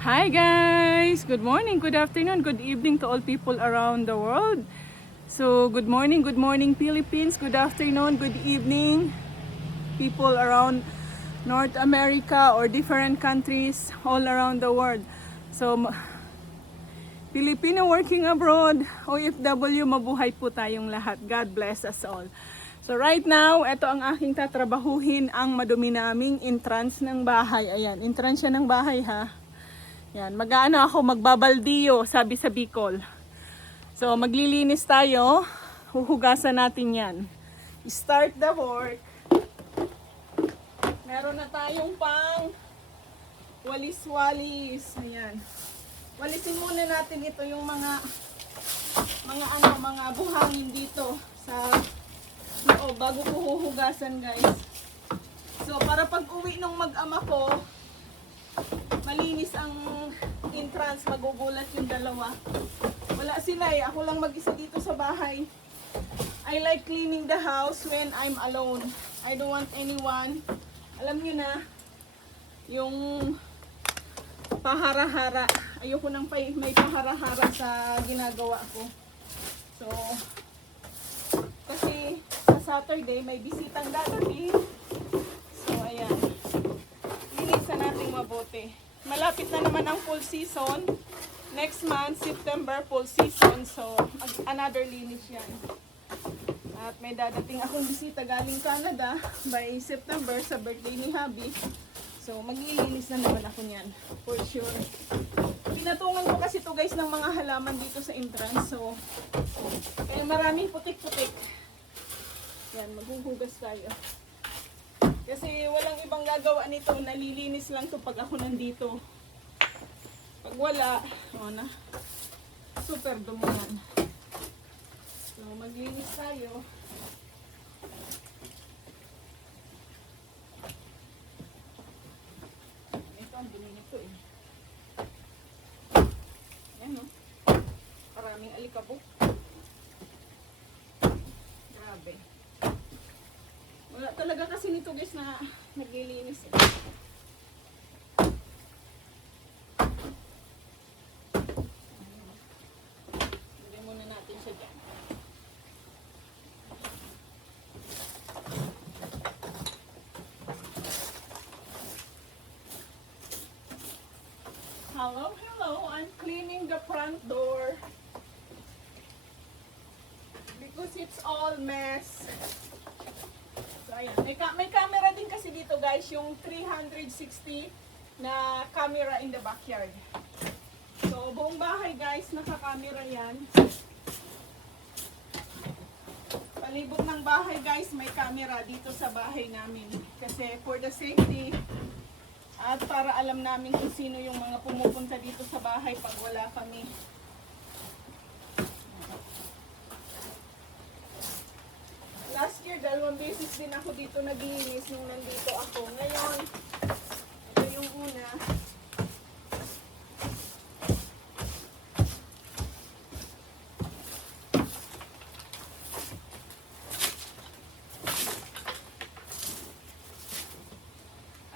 Hi guys! Good morning, good afternoon, good evening to all people around the world. So, good morning Philippines, good afternoon, good evening people around North America or different countries all around the world. So, Filipino working abroad, OFW, mabuhay po tayong lahat. God bless us all. So right now, ito ang aking tatrabahuhin, ang madumi naming entrance ng bahay. Ayan, entrance siya ng bahay ha. Yan, mag-ano ako, magbabaldiyo, sabi sa Bicol. So, maglilinis tayo. Huhugasan natin yan. Start the work. Meron na tayong pang walis-walis. Ayan. Walisin muna natin ito yung mga buhangin dito sa loob bago ko huhugasan, guys. So, para pag-uwi nung mag-ama ko, malinis ang entrance, magugulat yung dalawa. Wala sila eh, ako lang mag-isa dito sa bahay. I like cleaning the house when I'm alone. I don't want anyone. Alam nyo na, yung pahara-hara. Ayoko nang may pahara-hara sa ginagawa ko. So, kasi sa Saturday may bisitang dadating. So, ayan. Linisan natin mabuti. Malapit na naman ang full season. Next month, September, full season. So, another linis yan. At may dadating akong bisita galing Canada by September sa birthday ni Habi. So, maglilinis na naman ako niyan. For sure. Pinatungan ko kasi to guys ng mga halaman dito sa entrance. So, kaya maraming putik-putik. Yan, maghuhugas tayo. Kasi walang ibang gagawa nito, nalilinis lang to pag ako nandito. Pag wala, super dumuhan. So, maglinis tayo. Ito, ang dumi nito eh. Ayan o. Maraming alikabok. Grabe. Wala talaga kasi nito guys na naglilinis eh. Lagyan muna natin siya dyan. Hello, hello. I'm cleaning the front door. Because it's all mess. So, ayan. May camera din kasi dito guys, yung 360 na camera in the backyard. So, buong bahay guys, naka-camera yan. Palibot ng bahay guys, may camera dito sa bahay namin. Kasi for the safety, at para alam namin kung sino yung mga pumupunta dito sa bahay pag wala kami. Last year, 2 beses din ako dito naglinis nung nandito ako. Ngayon, ito yung una.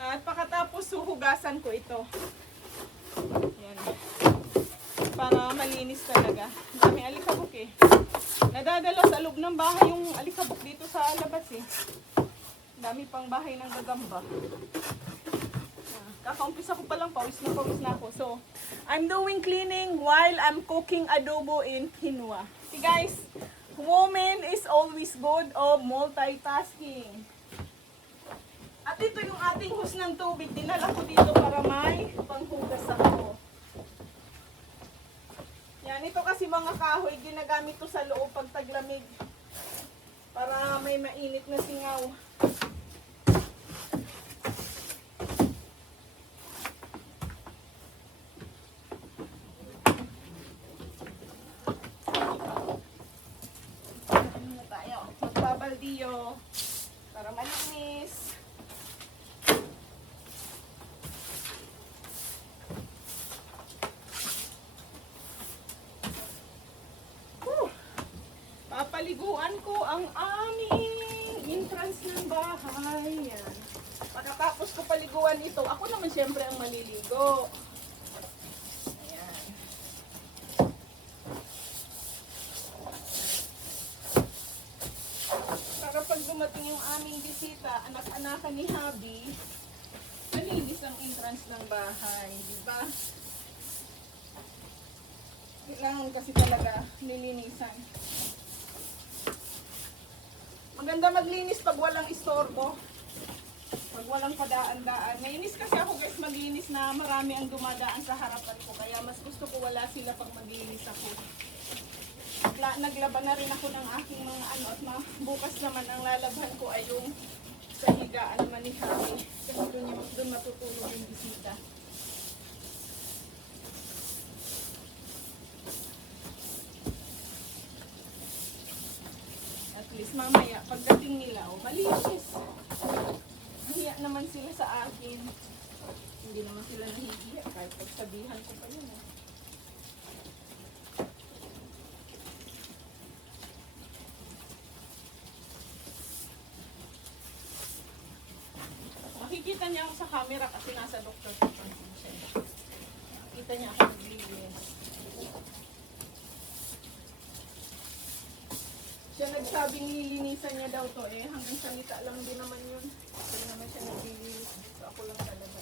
At pagkatapos, huhugasan ko ito. Yan. Para malinis talaga. Dami alikabok eh. Nadadala sa loob ng bahay yung alikabok dito sa labas eh. Dami pang bahay ng gagamba. Kakaumpisa ko palang, pawis na ako. So, I'm doing cleaning while I'm cooking adobo in quinoa. See guys, woman is always good of multitasking. At ito yung ating hose ng tubig. Dinala ko dito para may panghugas ako. Yan, ito kasi mga kahoy, ginagamit to sa loob pag taglamig. Para may mainit na singaw. Ano na tayo? Magbabaldiyo. Para malinis. Papaliguan ko ang aming entrance ng bahay. Yan. Pagkatapos ko paliguan ito, ako naman siyempre ang maliligo. anak-anakan ni Habi, malinis ang entrance ng bahay, di ba? Kailangan kasi talaga nilinisan. Maganda maglinis pag walang istorbo. Pag walang padaan-daan. Nainis kasi ako guys maglinis na marami ang dumadaan sa harapan ko. Kaya mas gusto ko wala sila pag maglinis ako. Naglaban na rin ako ng aking mga ano. At bukas naman ang lalabhan ko ay yung sa higaan naman ni Habi. Kasi doon matutulog yung bisita. At least mamaya pagdating nila, oh, malinis. Nahiya naman sila sa akin. Hindi naman sila nahihiya kahit pagsabihan ko pa yun. Makikita niya ako sa camera kasi nasa doctor's appointment siya. Makikita niya ako naglilinis. Siya nagsabing lilinisan niya daw to eh. Hanggang salita lang din naman yun. Hindi naman siya naglilinis. So ako lang talaga.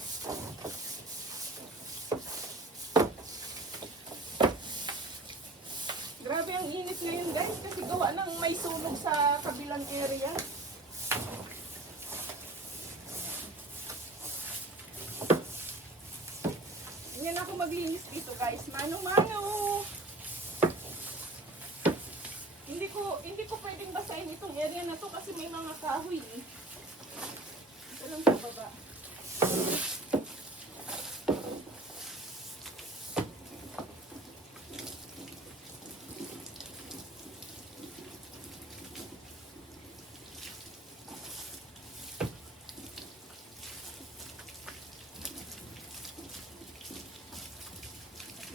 Grabe ang init ngayon guys. Kasi gawa ng may sunog sa kabilang area. Yan ako maglinis dito guys. Mano-mano! Hindi ko pwedeng basahin itong area na to kasi may mga kahoy eh. Ito lang sa baba.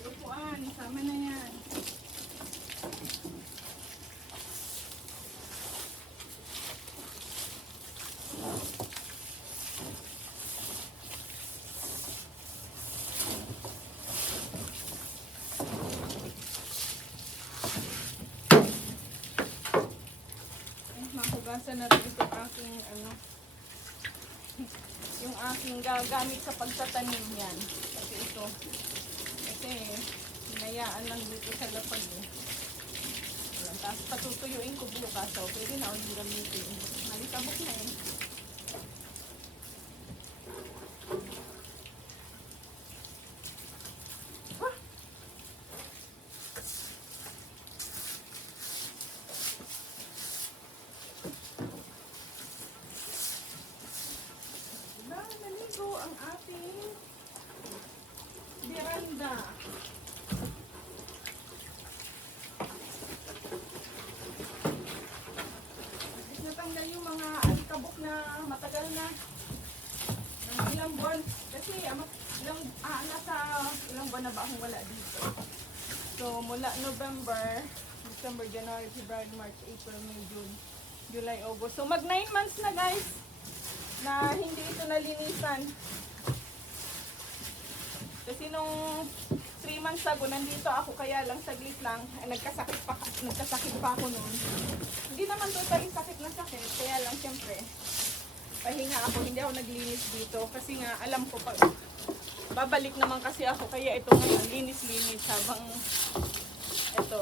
Upuan, sama na yan. Mahugasan na rin ito aking ano, yung aking gagamit sa pagtatanim yan. Kasi ito, kasi hinayaan lang dito sa lapag eh. Tapos patutuyuin ko bukas, so pwede na ulit gamitin. Malikabok na eh. Ang ating veranda. Natanggal yung mga alikabok na matagal na ng ilang buwan. Kasi nasa ilang buwan na ba akong wala dito. So mula November, December, January, February, March, April, May, June, July, August. So mag 9 months na guys na hindi ito nalinisan. Kasi nung 3 months ago, nandito ako kaya lang saglit lang, nagkasakit pa ako noon. Hindi naman totally sakit na sakit, kaya lang siyempre, pahinga ako, hindi ako naglinis dito. Kasi nga, alam ko pag babalik naman kasi ako, kaya ito ngayon, linis-linis habang ito,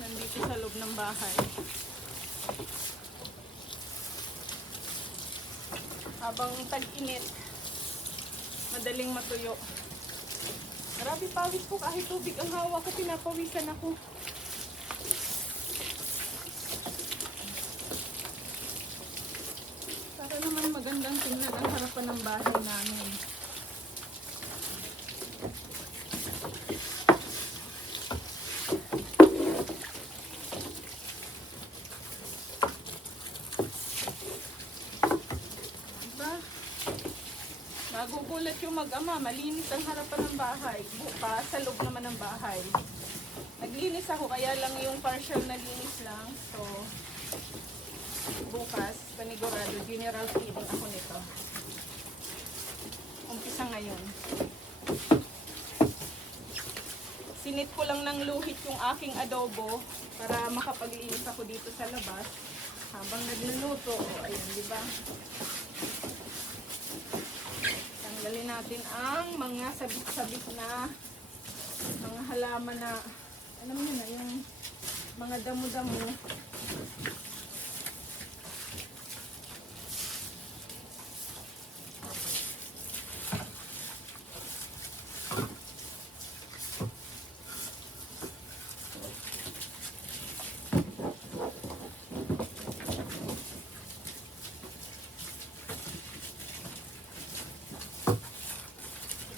nandito sa loob ng bahay. Habang tag-init, madaling matuyo. Marami pawis ko kahit tubig ang hawak ko, pinapawisan ako. Para naman magandang tingnan ang harapan ng bahay namin. Nagugulat yung mag-ama, malinis ang harapan ng bahay. Bukas, sa loob naman ng bahay. Naglinis ako, kaya lang yung partial na linis lang. So, bukas, panigurado, general cleaning ako nito. Umpisa ngayon. Sinit ko lang ng luhit yung aking adobo para makapaglinis ako dito sa labas. Habang nagluluto, o ayun, di ba? Tanggalin natin ang mga sabit-sabit na mga halaman na, alam niyo na, yung mga damo-damo.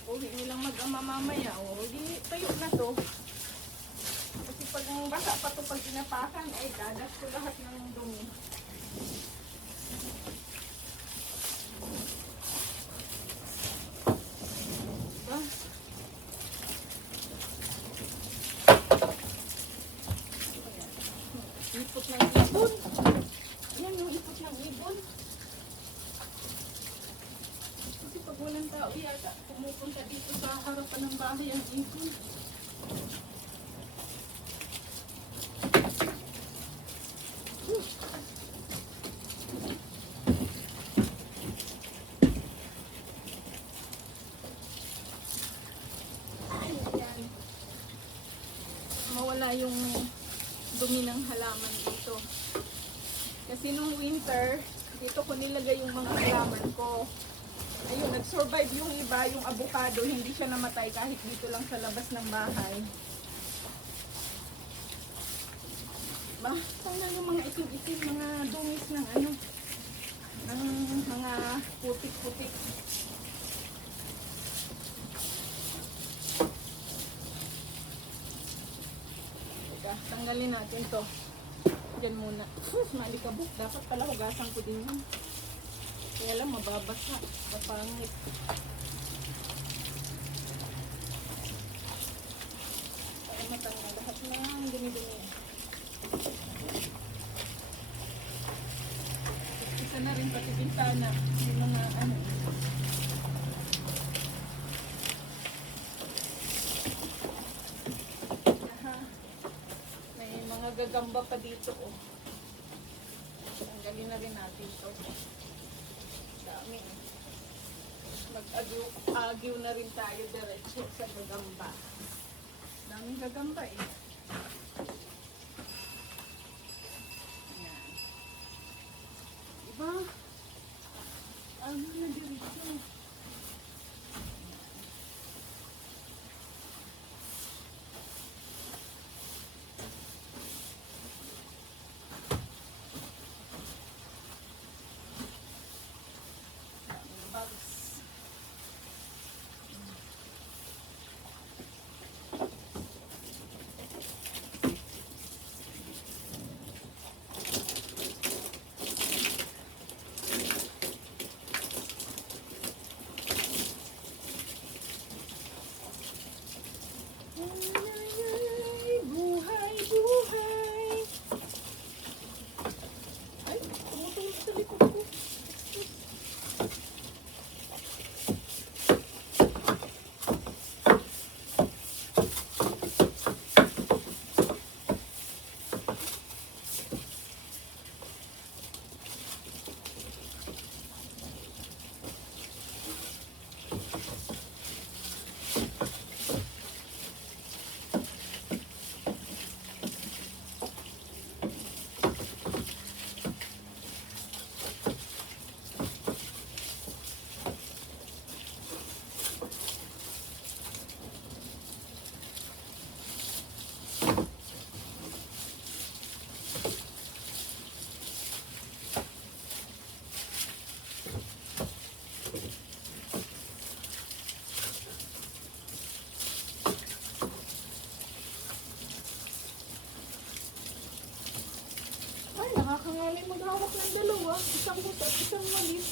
Uwi nilang mag-ama mamaya, o di tayo na to. Kasi pag basa pa to pag tinapakan, ay dadas ko lahat ng dumi. Diba? Ipot ng ibon. Yan yung ipot ng ibon. Kasi pag walang tao yata, pumupunta dito sa harapan ng bahay ang ibon. Ayan. Mawala yung dumi ng halaman dito. Kasi nung winter, dito ko nilagay yung mga halaman ko. Ayun, nag-survive yung iba, yung avocado, hindi siya namatay kahit dito lang sa labas ng bahay. Ba, tanggal yung mga itim-itim, mga dumis ng ano, ng mga putik-putik. Teka, tanggalin natin to. Diyan muna. Malikabok, dapat pala hugasan ko din yun. Kaya lang mababasa, kapangit. Para matanggal lahat ng dumi-dumi. Isa na rin pati bintana. Yung mga ano. Aha. May mga gagamba pa dito, oh. Tanggalin na rin natin ito. Dami. Mag-agyo na rin tayo diretso sa gagamba. Daming gagamba eh. Ayan. Diba? Ano na diretso? Ay, buhay, buhay. Ay, tumutulog sa likod ko. Ay, nakakangalay maghawak ng dalawa. Isang buto at isang walis.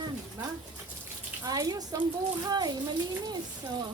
Yan, diba? Ayos ang buhay. Malinis. So,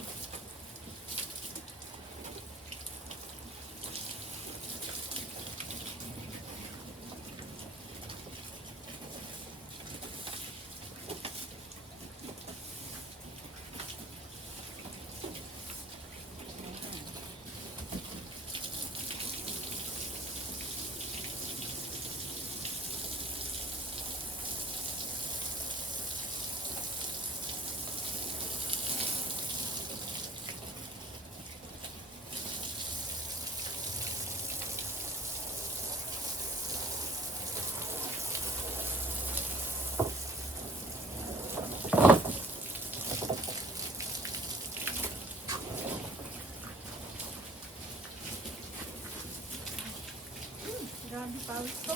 grabe pawis ko.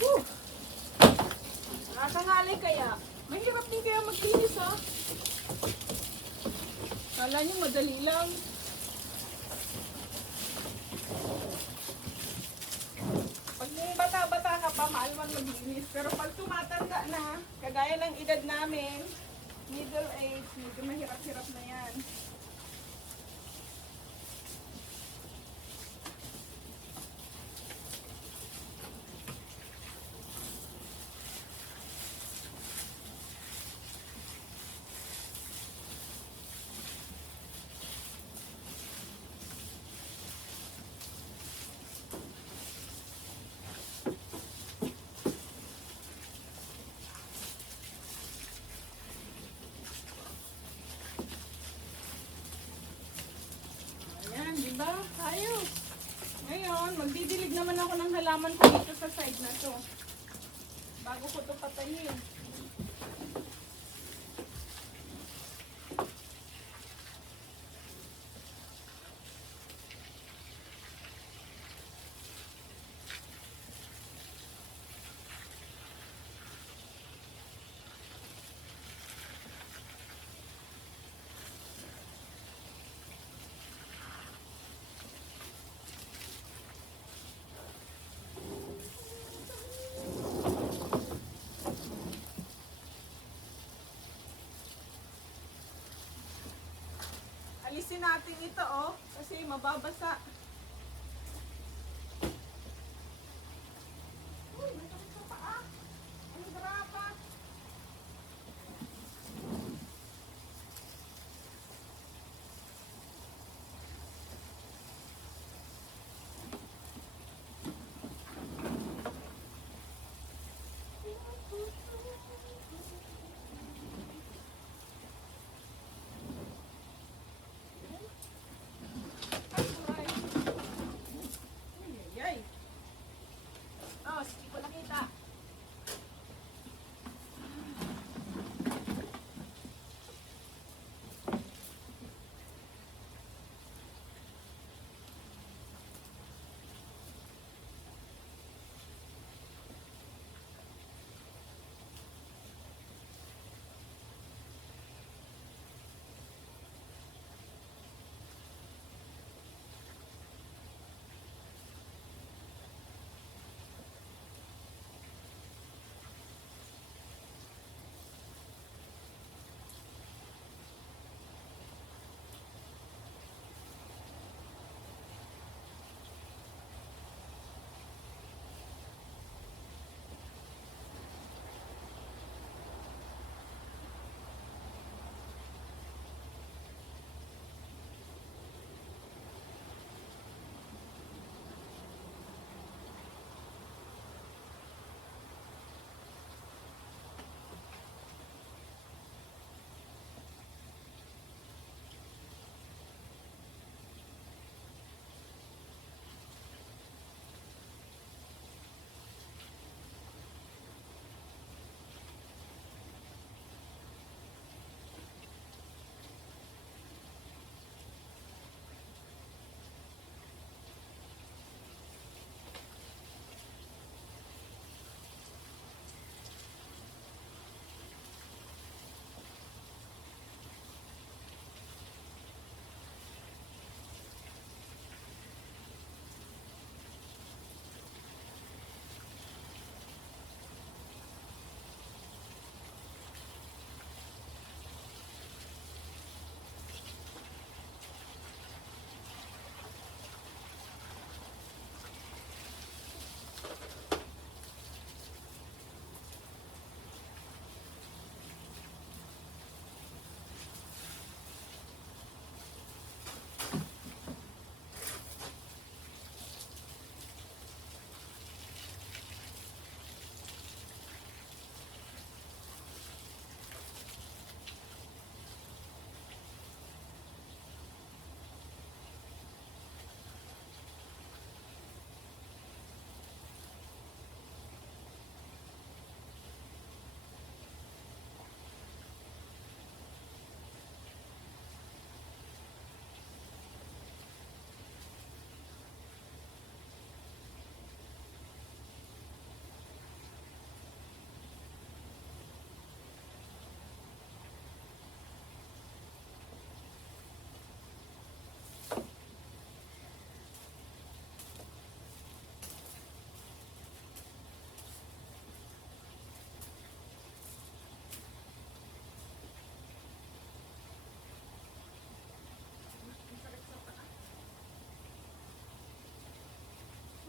Whew! Nakakangali kaya. Mahirap din kaya magkinis, ha? Kala nyo madali lang. Pag yung bata-bata ka pa, mahal man maglinis. Pero pag tumatanda na, kagaya ng edad namin, middle age, medyo mahirap-hirap na yan. Ayan, diba? Ayos. Ngayon, magdidilig naman ako ng halaman ko dito sa side na to. Bago ko to patayin. Alisin natin ito, oh, kasi mababasa. Uy, masakit sa paa. Ang graba. Alright.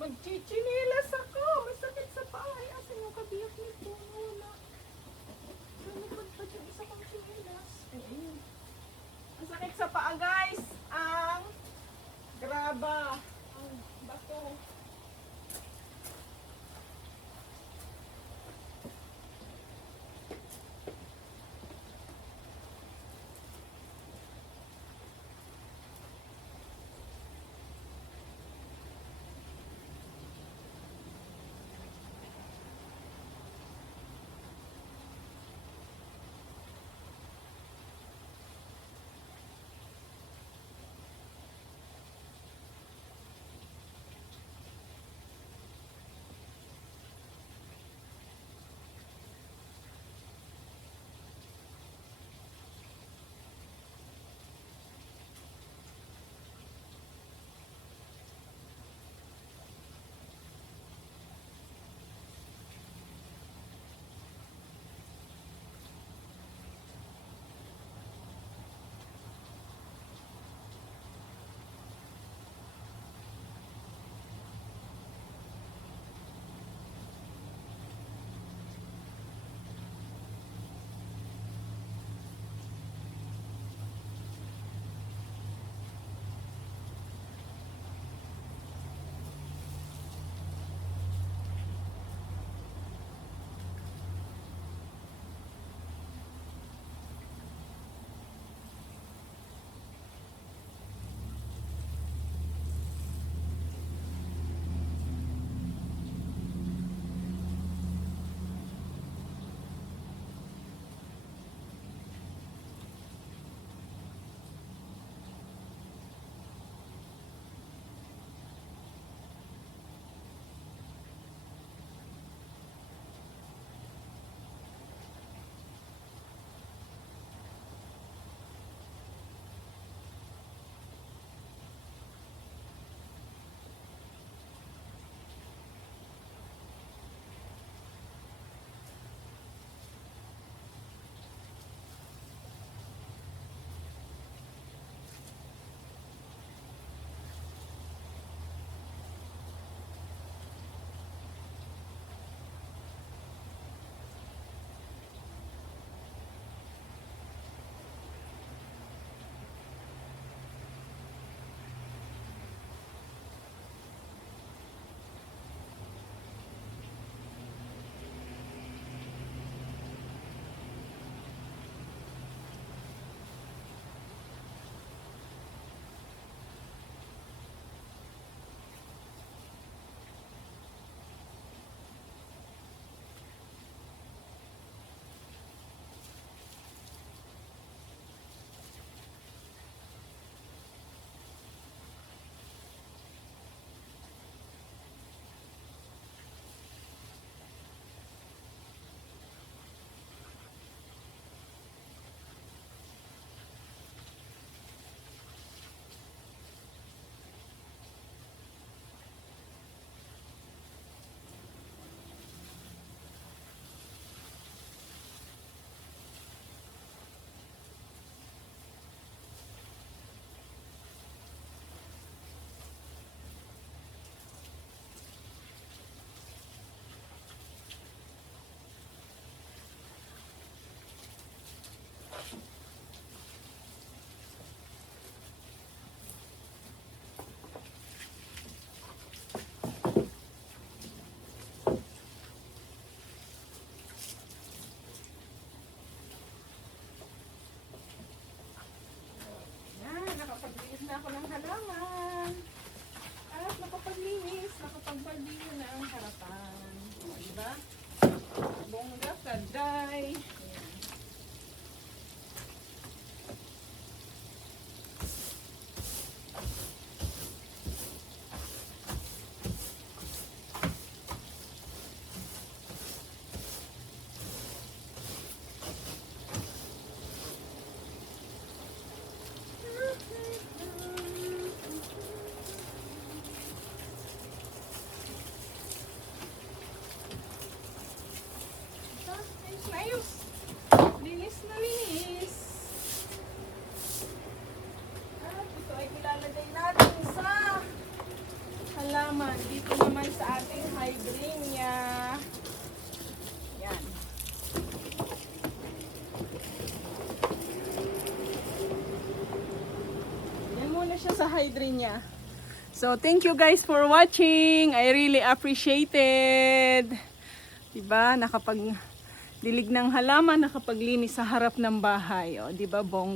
Magchichinilas ako. Masakit sa paa. Ay, asan yung kabiyak nito? Wala. Lumipad pa yung isa kong chinilas. Ayun. Masakit sa paa, guys. Ang graba. Ang bato. Ako ng halaman. At nakapaglinis, nakapagbalbino na ang harapan. O, diba? Bongga kaday. Ayan. hydrilla. So, thank you guys for watching. I really appreciate it. Diba? Nakapag dilig ng halaman, nakapaglinis sa harap ng bahay. O, diba, bongga?